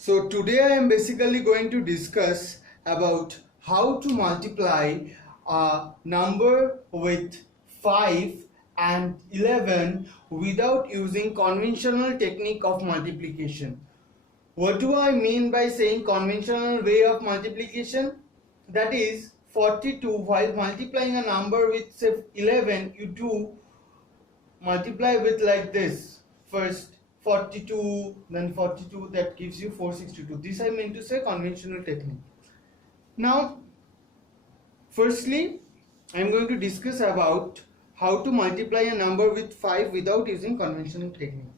So today I am basically going to discuss about how to multiply a number with 5 and 11 without using conventional technique of multiplication. What do I mean by saying conventional way of multiplication? That is 42, while multiplying a number with say 11, you do multiply with like this. First 42, then 42, that gives you 462. This I mean to say conventional technique. Now firstly I am going to discuss about how to multiply a number with 5 without using conventional technique.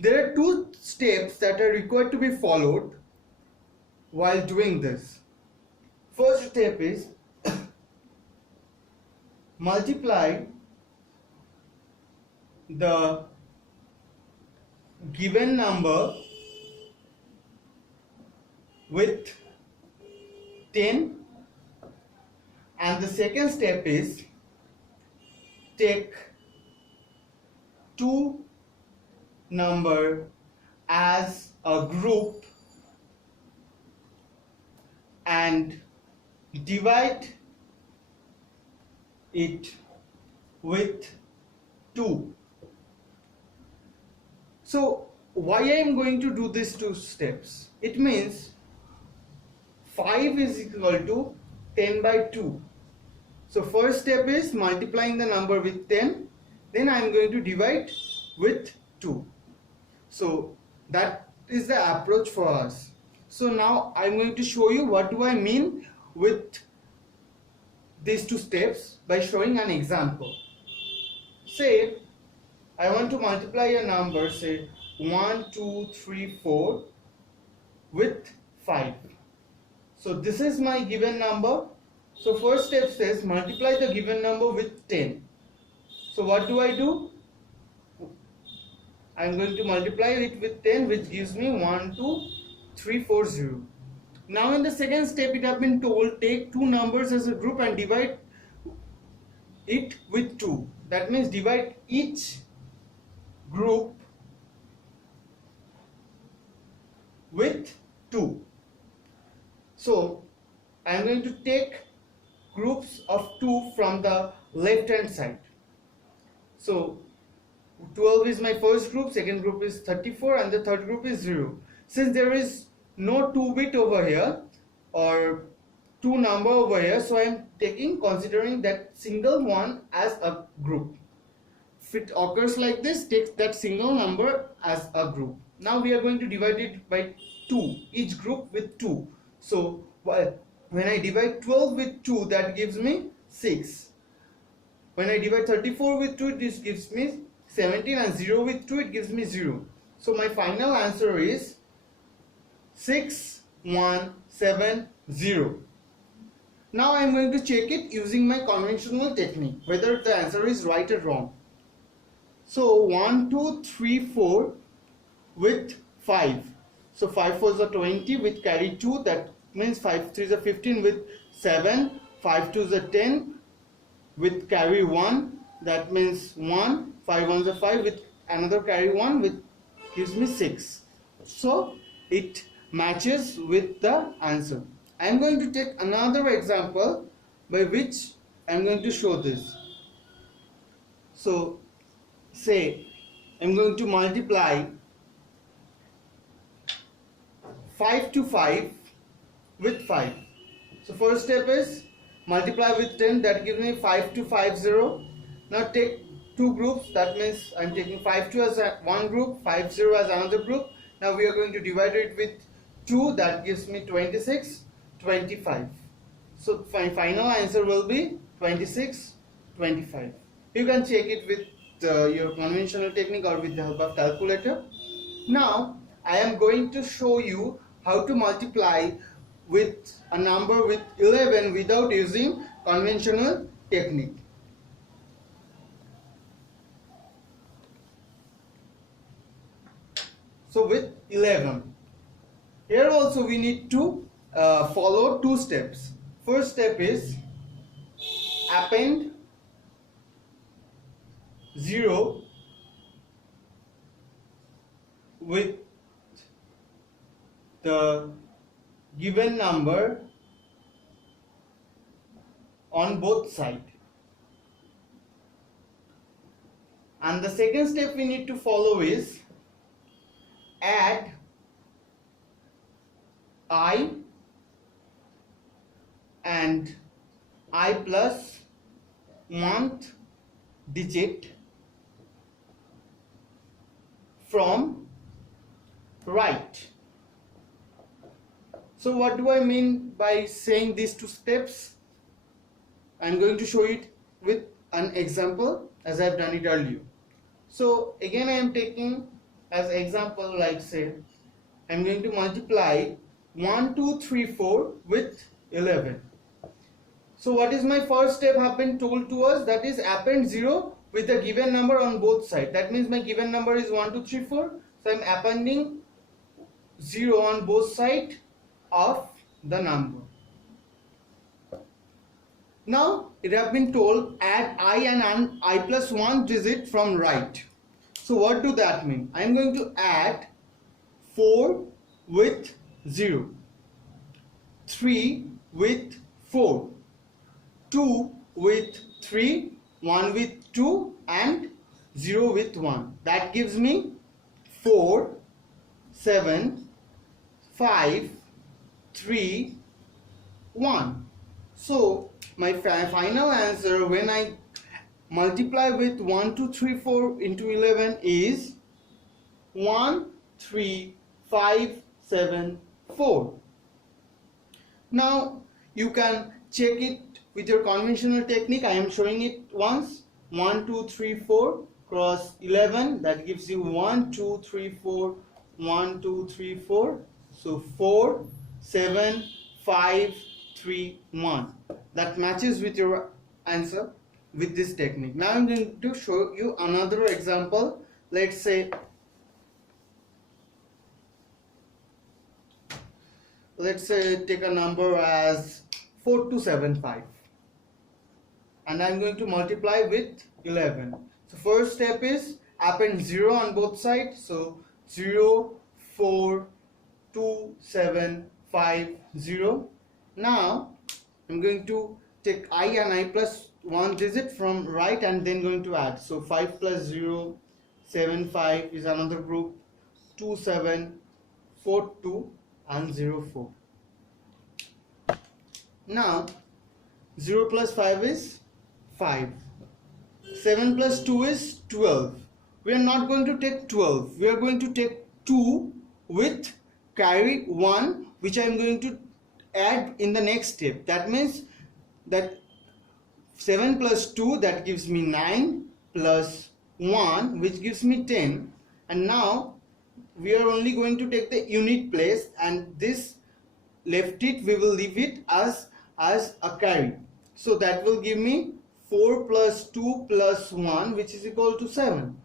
There are two steps that are required to be followed while doing this. First step is multiply the given number with 10, and the second step is take two number as a group and divide it with 2. So why I am going to do these two steps? It means 5 is equal to 10 by 2. So first step is multiplying the number with 10, then I am going to divide with 2. So that is the approach for us. So now I am going to show you what do I mean with these two steps by showing an example. Say I want to multiply a number, say 1, 2, 3, 4 with 5. So this is my given number. So first step says multiply the given number with 10. So what do? I am going to multiply it with 10, which gives me 1, 2, 3, 4, 0. Now in the second step it have been told take two numbers as a group and divide it with 2. That means divide each group with 2. So I am going to take groups of 2 from the left hand side. So 12 is my first group, second group is 34, and the third group is 0. Since there is no 2 bit over here or 2 number over here, so I am considering that single one as a group. If it occurs like this, take that single number as a group. Now we are going to divide it by 2, each group with 2. So when I divide 12 with 2, that gives me 6. When I divide 34 with 2, this gives me 17, and 0 with 2, it gives me 0. So my final answer is 6170. Now I am going to check it using my conventional technique, whether the answer is right or wrong. So 1, 2, 3, 4 with 5. So 5 4s are 20 with carry 2, that means 5 3s are 15 with 7, 5 2s are 10 with carry 1, that means 1, 5 1s are 5 with another carry 1, which gives me 6. So it matches with the answer. I am going to take another example by which I am going to show this. So say I am going to multiply 5 to 5 with 5. So first step is multiply with 10, that gives me 5 to 5 0. Now take two groups, that means I am taking 5 2 as one group, 5 0 as another group. Now we are going to divide it with 2, that gives me 26, 25. So my final answer will be 26, 25. You can check it with your conventional technique or with the help of calculator. Now I am going to show you how to multiply with a number with 11 without using conventional technique. So with 11, here also we need to follow two steps. First step is append 0 with the given number on both sides. And the second step we need to follow is add I and I plus month digit from right. So what do I mean by saying these two steps? I'm going to show it with an example as I've done it earlier. So again I am taking as example, like say I'm going to multiply 1, 2, 3, 4 with 11. So what is my first step have been told to us? That is append 0 with the given number on both sides. That means my given number is 1, 2, 3, 4. So I'm appending 0 on both sides of the number. Now it have been told add I and I plus 1 digit from right. So what do that mean? I am going to add 4 with 0, 3 with 4, 2 with 3, 1 with 2 and 0 with 1. That gives me 4, 7, 5, 3, 1. So my final answer when I multiply with 1, 2, 3, 4 into 11 is 1, 3, 5, 7, 4. Now you can check it with your conventional technique. I am showing it once. 1, 2, 3, 4 cross 11, that gives you 1, 2, 3, 4, 1, 2, 3, 4. So 4, 7, 5, 3, 1. That matches with your answer with this technique. Now I'm going to show you another example. Let's say take a number as 4275 and I'm going to multiply with 11. So first step is append 0 on both sides. So 0, 4, 2, 7, 5, 0. Now I'm going to take I and I plus 1 digit from right and then going to add. So 5 plus 0, 7, 5 is another group, 2, 7, 4, 2 and 0, 4. Now 0 plus 5 is 5. 7 plus 2 is 12. We are not going to take 12. We are going to take 2 with carry 1, which I am going to add in the next step. That means that 7 plus 2, that gives me 9, plus 1, which gives me 10. And now we are only going to take the unit place, and this left it, we will leave it as a carry. So that will give me 4 plus 2 plus 1, which is equal to 7.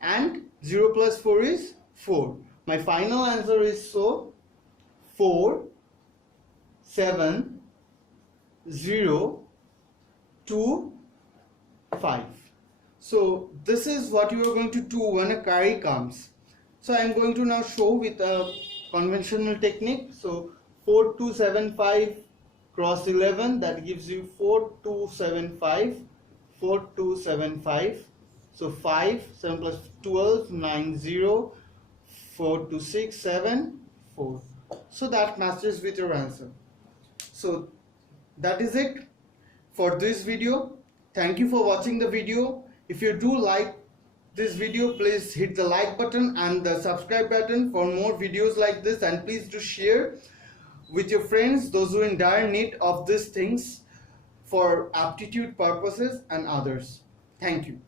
And 0 plus 4 is 4. My final answer is 4, 7, 0, 2, 5. So this is what you are going to do when a carry comes. So I am going to now show with a conventional technique. So 4275 cross 11, that gives you 4275, 4275. So 5, 7 plus 12, 9, 0, 4, 2, 6, 7, 4. So that matches with your answer. So that is it for this video. Thank you for watching the video. If you do like this video, please hit the like button and the subscribe button for more videos like this, and please do share with your friends, those who are in dire need of these things for aptitude purposes and others. Thank you.